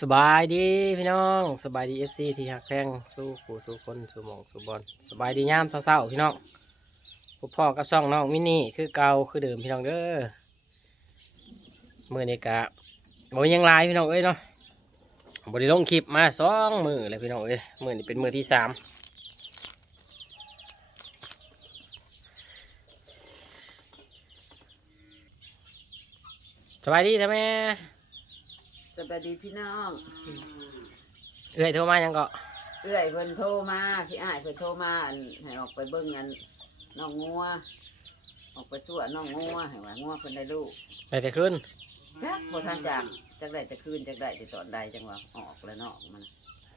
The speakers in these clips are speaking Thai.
สบายดีพี่น้องสบายดีเอฟซีที่หักแพงสู้ผู้สู้คนสู้หมองสู้บอลสบายดีย่ามเศร้าๆพี่น้องพบพ่อกับซ่องน้องมินี่คือเก่าคือเดิมพี่น้องเด้อมือในกะบอยังลายพี่น้องเอ้ยเนาะบริลงคลิปมาสองมือเลยพี่น้องเอ้ยมือนี้เป็นมือที่สามสบายดีใช่ไหม สวัสดีพี่น้องเอ้ยโทรมายังก็เอื้อยเพิ่นโทรมาพี่อ้ายเพิ่นโทรมาอันให้ออกไปเบิ่งอันน้องงัวออกไปสั่วน้องงัวให้ว่างัวเพิ่นได้ลูกไปแต่ขึ้นจักบ่ทันจังจักได้จะคืนจักได้จะตอนใดจังว่าออกแล้วเนาะมัน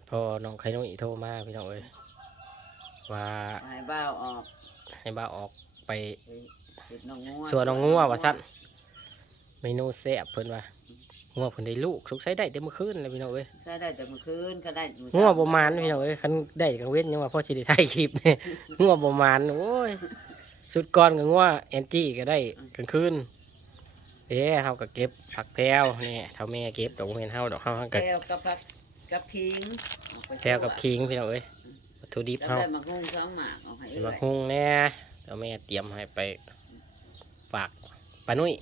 พอน้องไข่นุ่ยโทรมาพี่น้องเอ้ยว่าให้บ้าวออกให้บ้าออกไปไปเฮ็ดน้องงัวสวนน้องงัวว่าสั้นเมนูแซ่บเพิ่นว่า งัวเพิ่นได้ลูกสุกใช้ได้แต่เมื่อคืนเลยพี่น้องเอ้ยใช้ได้แต่เมื่อคืนก็ได้มื้องัวเช้าประมาณพี่น้องเอ้ยคันได้กังเว้นยังว่าพ่อสิได้ถ่ายคลิปเนี่ยงัวประมาณโอ้ยสุดก่อนกับงัวแอนจี้ก็ได้กลางคืนเด้เฮาก็เก็บผักแพรวนี่เท่าแม่เก็บดอกเห็นเฮาดอกเฮาก็แก้วกับผักกับขิงออกไปแพรวกับคิงพี่น้องเอ้ยวัตถุดิบจักเฮาได้มาหุ้งสองหมากเอาให้เดี๋เอื้ยวอมายหุงแน่เดี๋ยวแม่เตรียมให้ไปฝากป้านุ่ย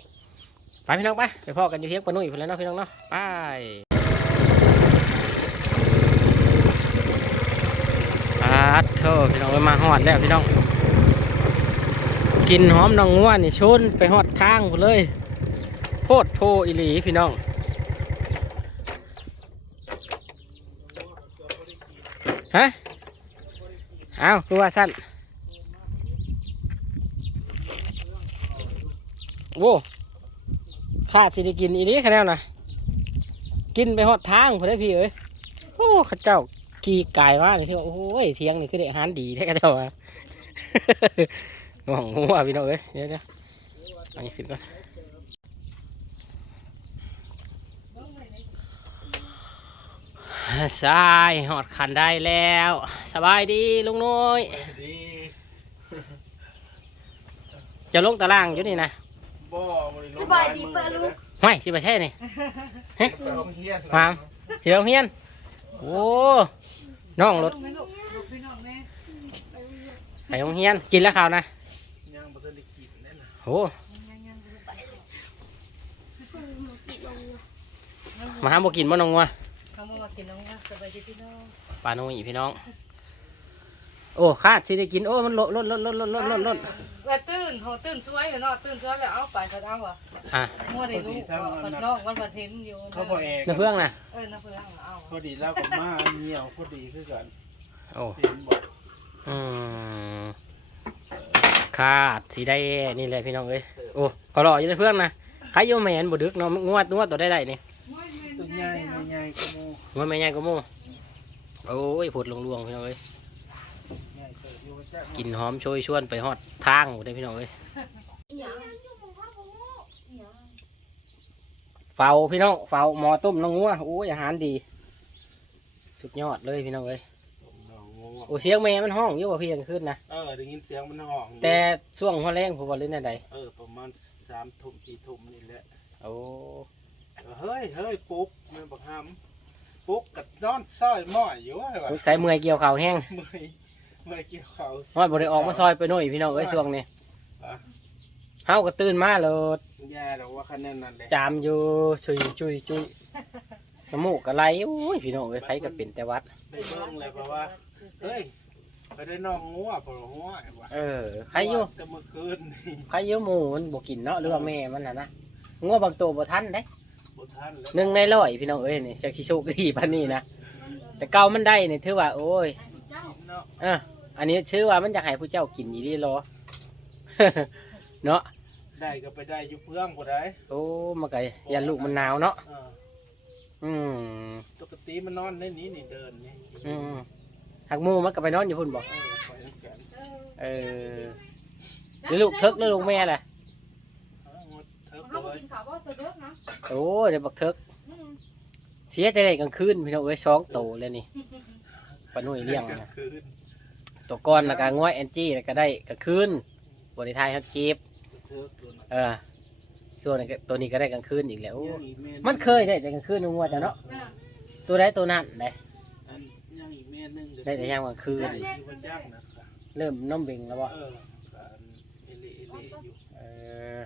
ไปพี่น้องไปไปพ่อกันอยู่เที่ยงปนุ่ยพุ่นแล้วเนาะพี่น้องเนาะไปอาเธอพี่น้องเอ้ยมาหอดแล้วพี่น้อง กินหอมน้องงัวนนี่ชนไปหอดทางพุ่นเลยโพดโพอีหลีพี่น้องฮะเอาคือว่าสั้นโว้ ข้าสิได้กินอีนี้คะแนนนะกินไปหอดทางพอได้พี่เอ้ยโอ้เข้าเจ้าขี่กายมากนี่ที่ว่าโอ้ยเทียงนี่คือได้อาหารดีแท้เข้าเจ้าอะหวังหัวพี่น้องเอ้ยเดี๋ยวเดี๋ยวอันนี้ขึ้นก่อนสายหอดขันได้แล้ว สบายดีลุงน้อยดีจะลงตารางอยู่นี่นะ บ่บริโภคสบายดีเปล่าลูกไม่สิบใช่นี่ไปโรงเรียนมาสิเอาเฮียนโอ้น้องรถลูกไหมลูกลูกพี่น้องแม่ไปโรงเฮียนกินแล้วข้าวนะยังบ่ทันได้กินแน่น่ะโอ้มาหาบกินบ่น้องวัวเขามากินน้องว่าสบายดีพี่น้อง ปลาโนอีพี่น้อง โอ้คาดสิได้กินโอ้มันลดลดลดลดลดลดลดลดเออตื่นโหตื่นช่วยเนาะตื่นช่วยแล้วเอาไปก็เอาอะอะมัวได้ลูกพัดน้องวันพัดเห็นอยู่เขาบ่แอกน้ำเพื่องนะเออน้ำเพื่องเอาพอดีแล้วก็มาเหนียวพอดีคือกันโอ้เห็นบ่อืมคาดสีได้นี่แหละพี่น้องเอ้ยโอ้ก็รออยู่ในเพื่องนะใครโยแมนบ่ดึกเนาะงวดงวดตัวได้ได้นี่ตัวใหญ่ใหญ่ๆก็หมู่งวดไม่ใหญ่ก็โม่โอ้ยผดลงลวงพี่น้องเอ้ยใหญ่เกลิ่นหอมโชยชวนไปฮอดทางหมได้พี่น้องเอ้ยเฝ้าพี่น้องเฝ้าหมอต้มน้องงัวโอ้ยอาหารดี สุดยอดเลยพี่น้องเอ้ยโอ้เสียงแม่มันห้องอยู่ว่าเพียงขึ้นนะเออได้ยินเสียงมันห้อง แต่ช่วงหัวแรงผมว่าเล่นอะไรเออประมาณ3ทุ่ม4ทุ่มนี่แหละโอ้เฮ้ยเฮ้ยปุ๊กม่นบักหำปุ๊กกับนอนซ้อยหม้อยอยู่ว่าสงสัยเมื่อยเกี่ยวเข่าแห้งเมื่อย เมื่อยเกี่ยวเขาฮอดบริออกมาซอยไปหน่อยพี่น้องเอ้ยช่วงนี้อะเฮาก็ตื่นมาเลยแย่แล้วว่าคะแนนนั้นเลยจามอยู่ชุยจุยจุยน้ำมูกกะไหลโอ้ยพี่น้องเอ้ยไผก็เป็นแต่วัด ได้เบิ่งเลยเพราะว่าเฮ้ยไปได้น้องงัวพองัวไอ้วะเออใครอยู่แต่เมื่อคืนนี่ใครอยู่หมูมันบ่กินเนาะหรือว่าแม่มันน่ะนะงัวบางตัวบ่ทันเด้ บ่ทันแล้วหนึ่งในร้อยพี่น้องเอ้ยนี่จักสิโชคดีปานนี้นะแต่เก่ามันได้นี่ถือว่าโอ้ย เนาะอะอันนี้ชื่อว่ามันอยากให้ผู้เจ้ากินอีหลีรอ เนาะได้ก็ไปได้อยู่เพื่องบ่ได้โอ้มันก็ยันลูกมันหนาวเนาะเอออืมปกติมันนอนในนี้นี่เดินนี่อืมหักหมูมันก็ไปนอนอยู่พุ่นบ่เออไปนำกันเออหรือลูกเทิกหรือลูกแม่แหละเอองดเถิกเขาเลยกินข้าวว่าจะเลิกนะโอ้เดี๋ยวบักเทิกเสียแต่ได้กลางคืนพี่น้องเอ้ยสองโตเลยนี่ ปานุ่ยเลี้ยงกลานะคืนตัวก้อนแล้วก็ง้อยแอนจี้แล้วก็ได้กลางคืนบริทายฮัตคีปเถิกตัวน่ะเออส่วนนี้ก็ตัวนี้ก็ได้กลางคืนอีกแล้วโอ้เลี้ยงอีแมันเคยได้แต่กลางคืนงัวจ้ะเนาะเออตัวใดตัวนั้นได้อันยังอีกแม่นึงเยวได้แต่ยังว่าคืนได้อยู่บนจักนะครับเริ่มน้มเบ่งแล้วบ่เออการเอเล่เอเล่อยู่เออ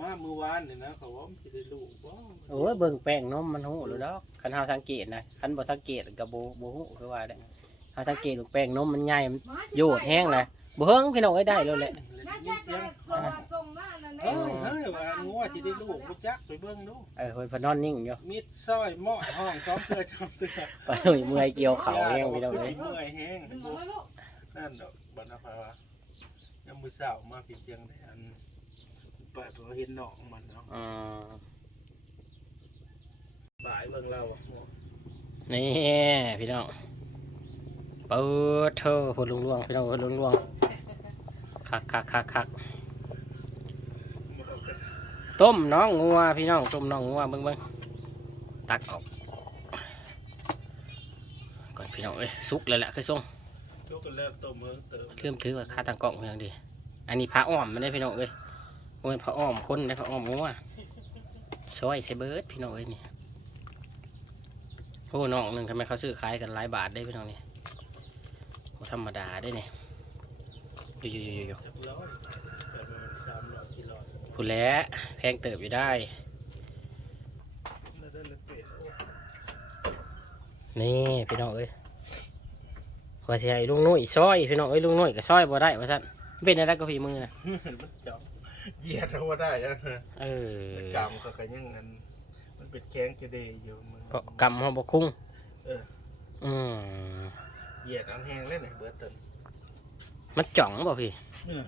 มาเมื่อวานนี่นะเขาว่ามันจะได้ลูกบ่โอ้ยเบิ่งแป้งนมมันหูหรือดอกคันเฮาสังเกตนะคันบ่สังเกตก็บ่บ่ฮู้คือว่าได้เฮาสังเกตว่าแป้งนมมันใหญ่มันโยดแห้งเลยบ่เฮิงพี่น้องเอ้ยได้แล้วแหละเฮ้ยเฮ้ยว่างัวจะได้ลูกบ่จักไปเบิ่งดูเออเฮ้ยเพนนอนนิ่งอยู่มิดซอยหม้อห้องซ้อมเตือจอมเตือไปเฮ้ยเมื่อยเกี่ยวเข่าแห้งพี่น้องเอ้ยเมื่อยแห้งนั่นดอกบรรณภาวะยังมือสาวมาพี่เชียงได้อันเปิดเราเห็นนองมันเนาะบ่ายเบิ่งเรานี่พี่น้อง เปิดเธอพูดลวงๆพี่น้องพูดลวงๆคักคักคักคักต้มน้องงัวพี่น้องต้มน้องงัวเบิ่งเบิ่งตักออกก่อนพี่น้องเอ้ยสุกเลยแหละคือส่งยกกันแล้วตัวมือเติมเริ่มถือว่าค่าทางกล่องเพียงดีอันนี้พระอ้อมไม่ได้พี่น้องเอ้ยโอ้ยพระอ้อมคนได้พระอ้อมงัวซอยใส่เบิร์ดพี่น้องเอ้ยนี่โอ้น้องหนึ่งทำไมเขาซื้อขายกันหลายบาทได้พี่น้องนี่บ่ ธรรมดาได้เนี่ยอยู่อยู่อยู่อยู่จักร้อยแต่มันสามร้อยสี่ร้อยพูดแล้วแพงเติบอยู่ได้แล้วได้ละเป็ดโอ้นี่พี่น้องเอ้ยว่าสิให้ลุงนุ่ยซอยพี่น้องเอ้ยลุงนุ่ยก็ซอยบ่ได้ว่าซั่นเป็นอะไรก็พี่มือนะมันจับเหยียดเอาว่าได้อะเออกรรมก็กันยังอันมันเป็นแข้งกระเดยอยู่มันก็กำเฮาบ่คุ้งเอออืม เหยียดอันแห้งแล้วไหนเบิดเติมมันจ่องบ่พี่เออ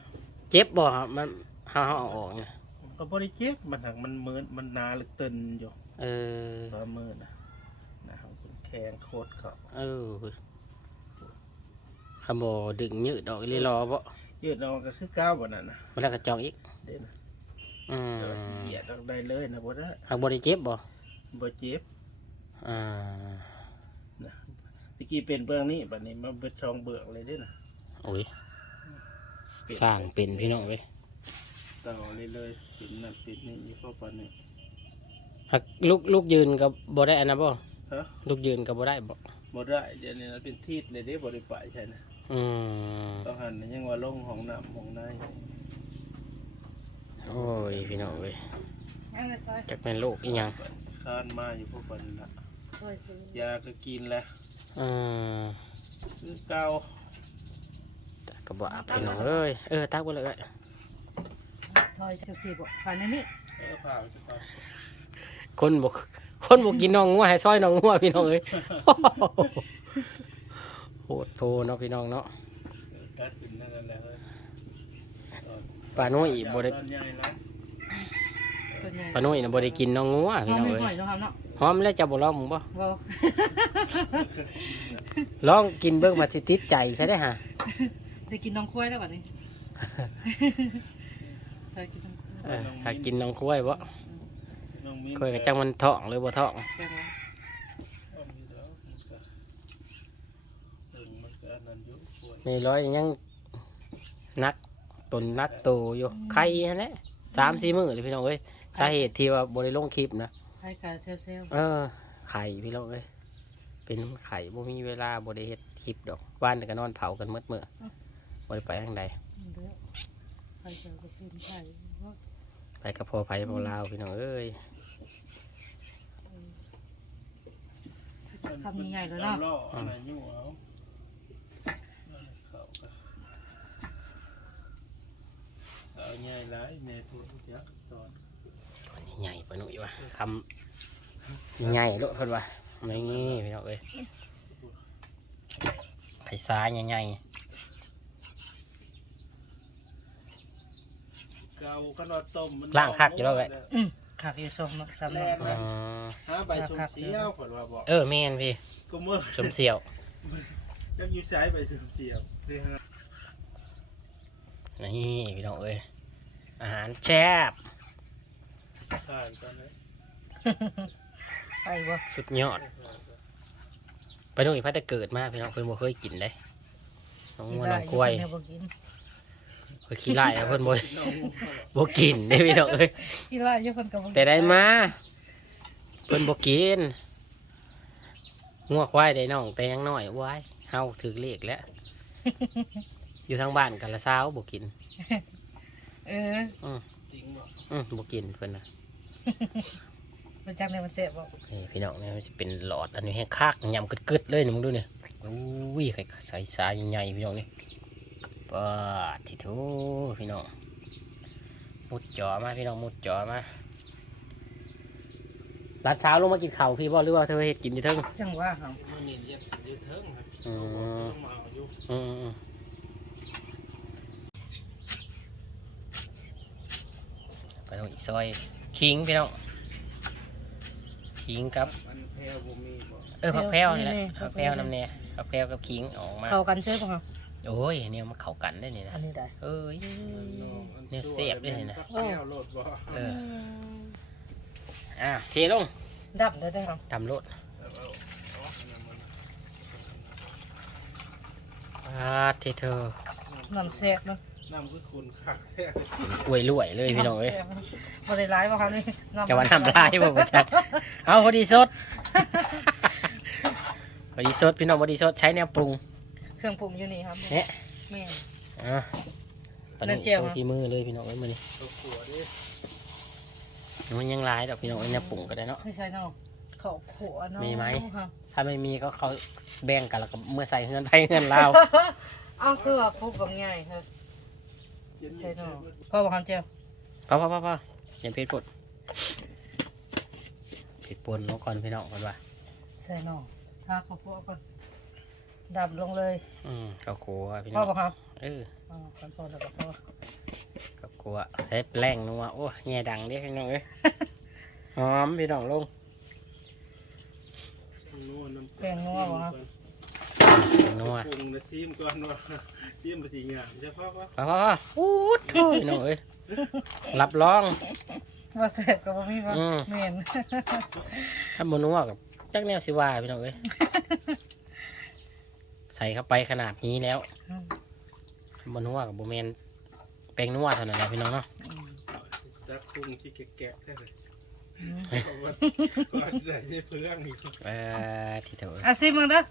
เจ็บบ่ครับมันเฮาเฮาเอาออกเนี่ยก็บริเจ็บมันหักมันมืดมันหนาหรือตึนอยู่เออตัวมืดนะนะครับเป็นแข้งโคตรเขาเออคำบ่ดึงยืดออกเลยรอบ่ยืดออกก็คือก้าวบนนั้นนะมันแล้วก็จ่องอีกเด่นอืมแต่ว่าสิเหยียดออกได้เลยนะบ่ได้หากบ่ได้เจ็บบ่บ่เจ็บอ่าตะ กี้เป็นเบื้องนี้บัดนี้มาเบิดช่องเบือกเลยเด้นะโอ้ยเป็นสร้างเป็นพี่น้องเว้ยต่อเลยเลยเป็นนั่นเป็นนี่อยู่เข้าปานนี้หากลูกลูกยืนก็บ่ได้อันนั้นบ่ฮะลูกยืนก็บ่ได้บ่บ่ได้เดี๋ยวนี้มันเป็นทีดเลยเด้บ่ได้ไปใช่นะอืมต้องหันยังว่าลงของน้ำของในโอ้ยพี่น้องเว้ยยังไงซอยจักแม่นโรคอีหยังคานมาอยู่พวกปานนี้ละซอยสิยาก็กินแล้ว อืมคือเก่าก็บ่อาบพี่น้องเอ้ยเออตักบ่เลยเอ้ยซอยจังสี่บ่ผ่านในนี้เออเปล่าจะเปล่าคนบ่คนบ่กินน้องงัวให้ซอยน้องงัวพี่น้องเอ้ยโหดโทเนาะพี่น้องเนาะเออตัดกินนั่นแหละเอ้ยปลาน้อยบ่ได้ตอนใหญ่นะตัวใหญ่ปลาน้อยน่ะบ่ได้กินน้องงัวหพี่อมน้องไม่เอ้ห่อย ยเนาะครับเนาะหอมแล้วจะบ่ลองมึงบ่บ่ลองกินเบิ่งว่าสิติดใจใช่ได้ฮะได้กินน้องควายแล้วบัดนี้เคยกินน้องควายเออถ้ากินน้องกล้วยบ่น้องมิ้นกล้วยก็จังมันท้องหรือบ่ท้องแกงว่าเอามีแล้วมันก็เออมันก็อันนั้นอยู่ป่วยนี่ร้อยยังนักตนนักโตอยู่ไข่นั่นแหละ3-4มื้อเลยพี่น้องเอ้ยสาเหตุที่ว่าบ่ได้ลงคลิปนะ ให้กาเซลเซลเออ ไข่พี่น้องเอ้ยเป็นไข่บ่มีเวลาบ่ได้เฮ็ดคลิปดอกบ้านแต่ก็นอนเผากันหมดมื้อบ่ได้ไปทางใดเด้อใครจะก็กินไข่ไปกับพ่อไผพ่อลาวพี่น้องเอ้ยทำยังไงแล้วเนาะล่ออะไรอยู่เอาเขาก็เอาใหญ่หลายแม่พูดจักตอน ใหญ่ปะหนุ่ยวะคำใหญ่โลดเพิ่นว่านี่พี่น้องเอ้ยไผซ้ายใหญ่เกาขนอดต้มมันล่างคักอยู่แล้วไงอืมขาดอยู่สองเนาะสามเนาะๆอืมหาใบชมเสียวผลว่าบอกเออแม่นพี่ก็เมื่อสมเสี่ยวยังอยู่ใช้ใบชมเสียวเรื่องนี่พี่น้องเอ้ยอาหารแซ่บ ถ่ายตอนนี้ไปบ่สุดยอด ไปนู่นอีกพัดแต่เกิดมาพี่น้องเพิ่นบ่เคยกินได้น้องงัวน้องกล้วยเดี๋บ่กินเพิ่นขี้ไล่อะเพิ่นบ่บ่กินเด้พี่น้องเอ้ยพี่ว่าอยู่คนก็บ่กินแต่ได้มาเพิ่นบ่กินงัวควายได้น้องแต่ยังน้อยว้ายเฮาถือเลขแล้ว อยู่ทางบ้านกันละเช้าบ่กิน เออจริงบ่อืมบ่กินเพิ่นน่ะ มันจังเนี่ยมันเจ็บบ่นี่พี่น้องเนี่ยมันจะเป็นหลอดอันนี้แห้งคักยำกึดๆเลยนี่มึงดูเนี่ยอุ้ยไข่ใส่สายใหญ่ๆพี่น้องนี่ปาดทิโถพี่น้องมุดจอมาพี่น้องมุดจอมาลาดเช้าลงมากินข้าวพี่บ่หรือว่าเธอเฮ็ดกินอยู่เทิงจังว่าเขามื้อนี้เรียนอยู่เทิงครับอืมต้องมาเอาอยู่อืมอืมไปลงอีกซอย ขิงพี่น้องขิงกับ มันแพรบ่มีบ่เออผักแพรวนี่แหละผักแพรวน้ำเนี่ยผักแพรวกับขิงออกมาเข้ากันใช่ป่ะครับโอ้ยเนี่ยมันเข้ากันได้นี่นะอันนี้ได้เอ้ยเนี่ยเสียบด้วยนี่นะแก้วโลดบ่เอออะเทลงดับได้ได้ครับทำรถเอาเอาเอาอันนั้นมันอาเทเธอน้ำเสียบเนาะ น้ำคือคุณคักแท้อวยรวยเลยพี่น้องเอ้ยบริร้ายป่ะครับนี่จะว่าน้ำลายบ่บ่จักเอาพอดีสดพอดีสดพี่น้องพอดีสดใช้แนวปรุง เครื่องปรุงอยู่นี่ครับเนี่ยแม่นอะตอนนั่นี้นเจียวโชครับว์ที่มือเลยพี่น้องเอ้ยมือนี่ตัวขัวดิมันยังหลายดอกพี่น้องเอ้ยแนวปรุงก็ได้เนาะไม่ใช่เนาะเขาขัวเนาะมีไหมครับถ้าไม่มีก็เขาแบ่งกันแล้วก็เมื่อใส่เงินไปเงินเราเอาคือว่าปุ๊บกับง่ายครับเย็นๆ ใช่เนาะพ่อบอกคำเจียวพอพอพอพออย่าเพชรปดเพชรปนลงก่อนพี่น้องก่อนว่าใช่เนาะถ้าเขาพวกก่อนดับลงเลย อืมข้าวโคอะพี่พ่น้อองบอกครับเอออ๋อขั้นตอนแล้วก็พ่อข้าวโคอะใช้แรงลงมาโอ้แง่ดังเด้พี่น้องเอ้ยหอมพี่น้องลงนัวน้ำแป้งนัวบ่ครับ นัวปรุงนะซีมก่อนว่าซีมไปสิงามเฉพาะว่าพอพอพอพูดพี่น้องเอ้ยรับรองว่าเสพกับบ่มีว่าอืมเมนถ้าบนัวกับจักแนวสิว่าพี่น้องเอ้ยใส่เข้าไปขนาดนี้แล้วบนัวกับบุเมนแป้งนัวเท่านั้นแหละพี่น้องเนาะจักปรุงที่แกะๆแท้เลยอืมเพราะว่าว่าได้ใช้เพื่องอีกเออที่เถอะอะซิมมึงเด้อ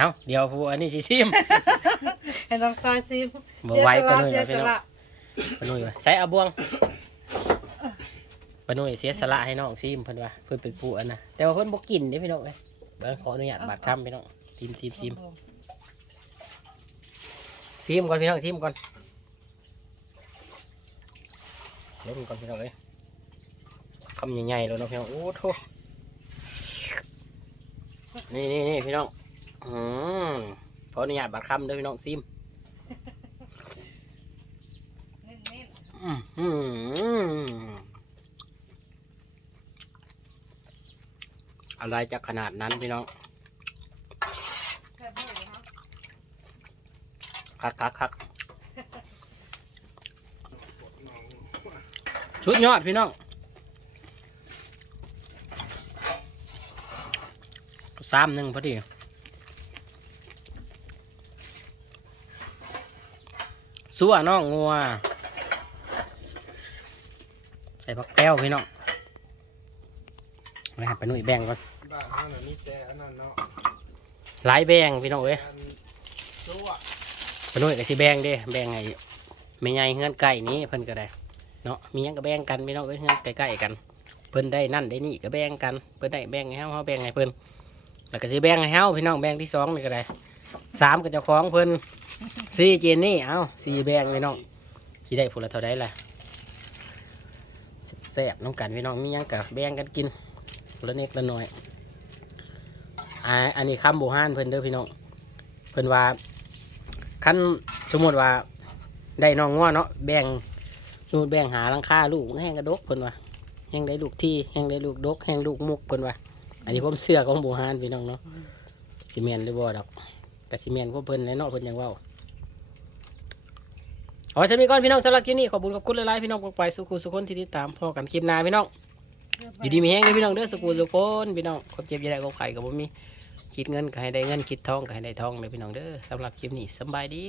เอาเดี๋ยวผู้อันนี้สิซิม ให้น้องซอยซิมบ่ไหวปะหนุ่ยเสียพี่สน้องละปะนุ่ยว่าใส่เอาบวงปะนุ่ยเสียสละให้น้องซิมเพิ่นว่าเพิ่นเป็นผู้อันนะแต่ว่าเพิ่นบ่กินเด้พี่น้องเอ้ยเบิ่งขออนุญาตบาดคำพี่น้องซิมซิมซิมซิมก่อนพี่น้องซิมก่อนเล่นก่อนพี่น้องเอ้ยคำใหญ่ๆเลยเนาะพี่น้องโอ้โถนี่นี่นี่พี่น้อง อืมขออนุญาตบาดคำเด้อพี่น้องซิมเน้นอื้อหืออะไรจะขนาดนั้นพี่น้อง แซ่บบ่ครับคักคักคักชุดยอดพี่น้องสามหนึ่งพอดี สัวน้องงัว ใส่ผักแก้วพี่น้องไปหาไปหนุ่ยแบ่งก่อนบ้านนั่นน่ะมีแต่อันนั้นเนาะหลายแบ่งพี่น้องเอ้ยอันซัวไปหนุ่ยก็สิแบ่งเด้แบ่งไงไม่ใหญ่เฮือนไก่นี้เพิ่นก็ได้เนาะมีหยังก็แบ่งกันพี่น้องเอ้ยเฮือนใกล้ๆกัน เพิ่นได้นั่นได้นี่ก็แบ่งกันเพิ่นได้แบ่งให้เฮาเฮาแบ่งให้เพิ่นแล้วก็สิแบ่งให้เฮาพี่น้องแบ่งที่สองนี่ก็ได้สามก็เจ้าของเพิ่น สี่เจนนี่เอาสี่แบ่งพี่น้องสิได้ผลละเท่าใดล่ะแซ่บน้ำกันพี่น้องมียังก็แบ่งกันกินละเน็กละน้อยอ่าอันนี้คำโบฮานเพิ่นเด้อพี่น้องเพิ่นว่าคันสมมติว่าได้น้องง้อเนาะแบ่งนูนแบ่งหาลังค่าลูกแห้งกระดกเพิ่นว่าแห้งได้ลูกที่แห้งได้ลูกดกแห้งลูกมุกเพิ่นว่าอันนี้ผมเสื้อของโบฮานพี่น้องเนาะซีเมนหรือบ่ดอกกะซีเมนพวกเพิ่นแล้วเนาะเพิ่นยังว้า ขอาไว้สมีก่อนพี่น้องสำหรับคลิปนี้ขอบคุณขอบคุณหลายๆพี่น้องกองไปสุขุสุขคนที่ติดตามพอกันคลิปหน้าพี่น้องอยู่ดีมีแห้งเด้อพี่น้องเด้อสุขุสุขคนพี่น้องความเจ็บยังไงก็ไข่กับผมมีคิดเงินก็ให้ได้เงินคิดทองก็ให้ได้ทองเลยพี่น้องเด้อสำหรับคลิปนี้สบายดี